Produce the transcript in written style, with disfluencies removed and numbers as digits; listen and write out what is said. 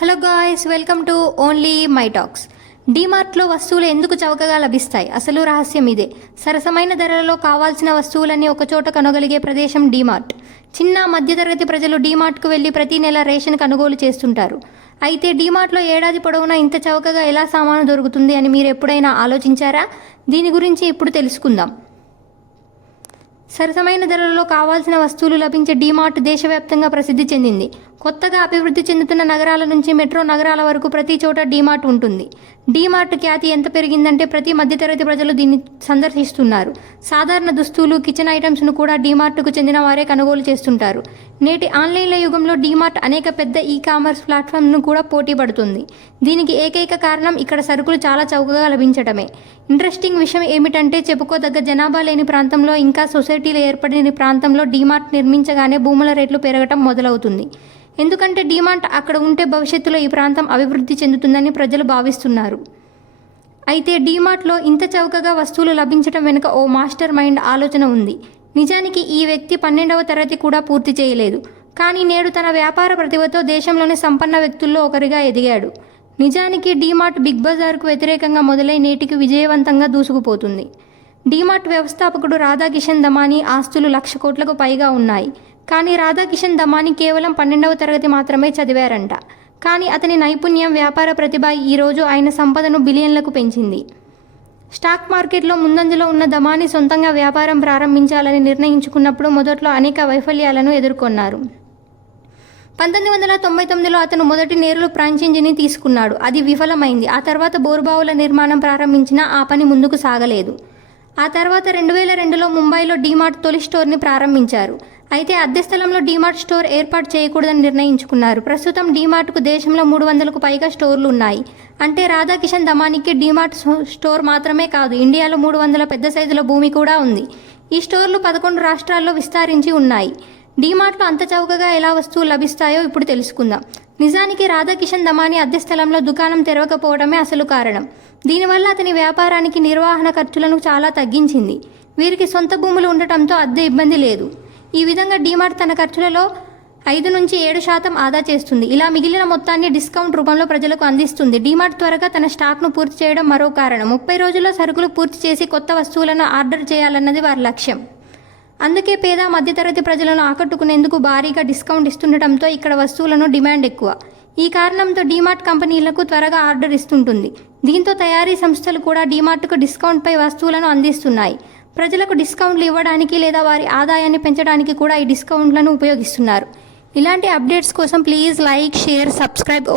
Hello guys, welcome to only my talks. డీమార్ట్లో వస్తువులు ఎందుకు చౌకగా లభిస్తాయి? అసలు రహస్యం ఇదే. సరసమైన ధరలలో కావాల్సిన వస్తువులన్నీ ఒకచోట కొనగలిగే ప్రదేశం డీమార్ట్. చిన్న మధ్యతరగతి ప్రజలు డీమార్ట్కు వెళ్లి ప్రతి నెల రేషన్ కొనుగోలు చేస్తుంటారు. అయితే డీమార్ట్లో ఏడాది పొడవునా ఇంత చౌకగా ఎలా సామాను దొరుకుతుంది అని మీరు ఎప్పుడైనా ఆలోచించారా? దీని గురించి ఇప్పుడు తెలుసుకుందాం. సరసమైన ధరలలో కావాల్సిన వస్తువులు లభించే డీమార్ట్ దేశవ్యాప్తంగా ప్రసిద్ధి చెందింది. కొత్తగా అభివృద్ధి చెందుతున్న నగరాల నుంచి మెట్రో నగరాల వరకు ప్రతి చోట డీమార్ట్ ఉంటుంది. డీమార్ట్ ఖ్యాతి ఎంత పెరిగిందంటే ప్రతి మధ్యతరగతి ప్రజలు దీన్ని సందర్శిస్తున్నారు. సాధారణ దుస్తులు, కిచెన్ ఐటమ్స్ను కూడా డీమార్ట్కు చెందిన వారే కొనుగోలు చేస్తుంటారు. నేటి ఆన్లైన్ల యుగంలో డీమార్ట్ అనేక పెద్ద ఈ-కామర్స్ ప్లాట్ఫామ్ను కూడా పోటీ పడుతుంది. దీనికి ఏకైక కారణం ఇక్కడ సరుకులు చాలా చౌకగా లభించడమే. ఇంట్రెస్టింగ్ విషయం ఏమిటంటే చెప్పుకోదగ్గ జనాభా లేని ప్రాంతంలో, ఇంకా సొసైటీలు ఏర్పడిన ప్రాంతంలో డీమార్ట్ నిర్మించగానే భూముల రేట్లు పెరగటం మొదలవుతుంది. ఎందుకంటే డీమార్ట్ అక్కడ ఉంటే భవిష్యత్తులో ఈ ప్రాంతం అభివృద్ధి చెందుతుందని ప్రజలు భావిస్తున్నారు. అయితే డీమార్ట్లో ఇంత చౌకగా వస్తువులు లభించడం వెనుక ఓ మాస్టర్ మైండ్ ఆలోచన ఉంది. నిజానికి ఈ వ్యక్తి 12వ తరగతి కూడా పూర్తి చేయలేదు. కానీ నేడు తన వ్యాపార ప్రతిభతో దేశంలోని సంపన్న వ్యక్తుల్లో ఒకరిగా ఎదిగాడు. నిజానికి డీమార్ట్ బిగ్ బజార్కు వ్యతిరేకంగా మొదలై నేటికి విజయవంతంగా దూసుకుపోతుంది. డీమార్ట్ వ్యవస్థాపకుడు రాధాకిషన్ దమానీ ఆస్తులు 1,00,000 కోట్లకు పైగా ఉన్నాయి. కానీ రాధాకిషన్ దమానీ కేవలం 12వ తరగతి మాత్రమే చదివారంట. కానీ అతని నైపుణ్యం, వ్యాపార ప్రతిభ ఈరోజు ఆయన సంపదను బిలియన్లకు పెంచింది. స్టాక్ మార్కెట్లో ముందంజలో ఉన్న దమానీ సొంతంగా వ్యాపారం ప్రారంభించాలని నిర్ణయించుకున్నప్పుడు మొదట్లో అనేక వైఫల్యాలను ఎదుర్కొన్నారు. 1999లో అతను మొదటి నేరులు ఫ్రాంచైజీని తీసుకున్నాడు. అది విఫలమైంది. ఆ తర్వాత బోరుబావుల నిర్మాణం ప్రారంభించినా ఆ పని ముందుకు సాగలేదు. ఆ తర్వాత 2002లో ముంబైలో డీమార్ట్ తొలి స్టోర్ని ప్రారంభించారు. అయితే అద్దె స్థలంలో డీమార్ట్ స్టోర్ ఏర్పాటు చేయకూడదని నిర్ణయించుకున్నారు. ప్రస్తుతం డీమార్ట్కు దేశంలో 300కు పైగా స్టోర్లు ఉన్నాయి. అంటే రాధాకిషన్ దమానీకి డీమార్ట్ స్టోర్ మాత్రమే కాదు, ఇండియాలో 300 పెద్ద సైజుల భూమి కూడా ఉంది. ఈ స్టోర్లు 11 రాష్ట్రాల్లో విస్తరించి ఉన్నాయి. డీమార్ట్లో అంత చౌకగా ఎలా వస్తువులు లభిస్తాయో ఇప్పుడు తెలుసుకుందాం. నిజానికి రాధాకిషన్ దమానీ అద్దె స్థలంలో దుకాణం తెరవకపోవడమే అసలు కారణం. దీనివల్ల అతని వ్యాపారానికి నిర్వహణ ఖర్చులను చాలా తగ్గించింది. వీరికి సొంత భూములు ఉండటంతో అద్దె ఇబ్బంది లేదు. ఈ విధంగా డీమార్ట్ తన ఖర్చులలో 5 నుంచి 7% ఆదా చేస్తుంది. ఇలా మిగిలిన మొత్తాన్ని డిస్కౌంట్ రూపంలో ప్రజలకు అందిస్తుంది. డీమార్ట్ త్వరగా తన స్టాక్ను పూర్తి చేయడం మరో కారణం. 30 రోజుల్లో సరుకులు పూర్తి చేసి కొత్త వస్తువులను ఆర్డర్ చేయాలన్నది వారి లక్ష్యం. అందుకే పేద మధ్యతరగతి ప్రజలను ఆకట్టుకునేందుకు భారీగా డిస్కౌంట్ ఇస్తుండటంతో ఇక్కడ వస్తువులను డిమాండ్ ఎక్కువ. ఈ కారణంతో డీమార్ట్ కంపెనీలకు త్వరగా ఆర్డర్ ఇస్తుంటుంది. దీంతో తయారీ సంస్థలు కూడా డీమార్ట్కు డిస్కౌంట్పై వస్తువులను అందిస్తున్నాయి. ప్రజలకు డిస్కౌంట్లు ఇవ్వడానికి లేదా వారి ఆదాయాన్ని పెంచడానికి కూడా ఈ డిస్కౌంట్లను ఉపయోగిస్తున్నారు. ఇలాంటి అప్డేట్స్ కోసం ప్లీజ్ లైక్, షేర్, సబ్స్క్రైబ్